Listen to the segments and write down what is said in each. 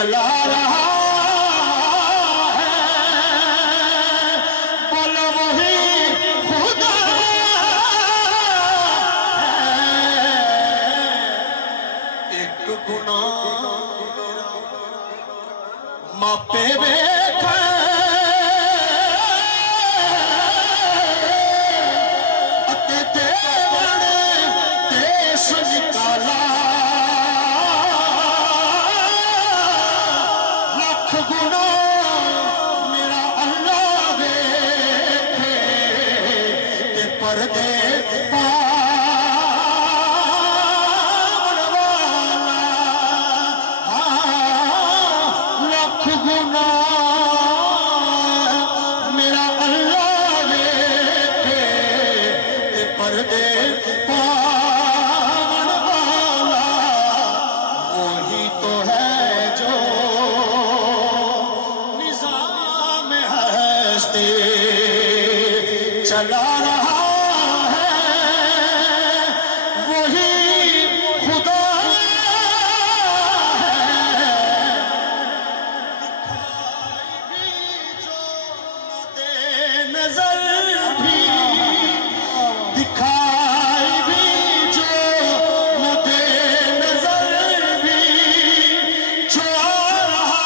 चला रहा है, बोलो वही खुदा है। एक गुनाह मापे वेख अते देवण देश निकाला, लख गुना मेरा अल्लाह वेखे ते पर्दे पावन वाला। लख गुना मेरा अल्लाह वेखे ते पर्दे पावन वाला। वही तो है जो निज़ाम हस्ती चला रहा है, वही खुदा है। दिखाई भी जो न दे नजर भी, जो आ रहा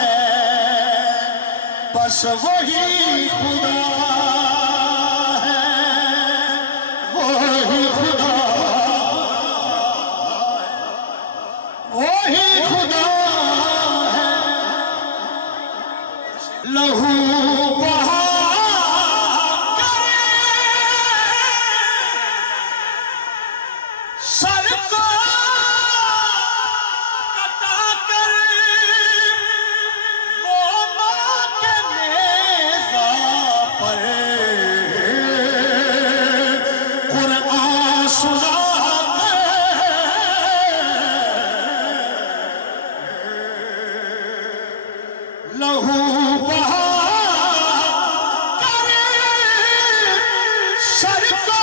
है बस वही खुदा है, वही खुदा, वही खुदा है। लहू बहा करे सर को कटा कर, वो मां के नेज़ा पर कुरान सुना लहू बहा करे सर को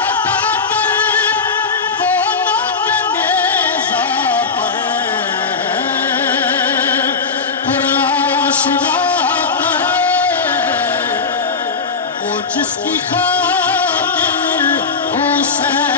कटा कर, वो मां के नेज़ा पर कुरान सुना कर। वो जिसकी खातिर हुसैन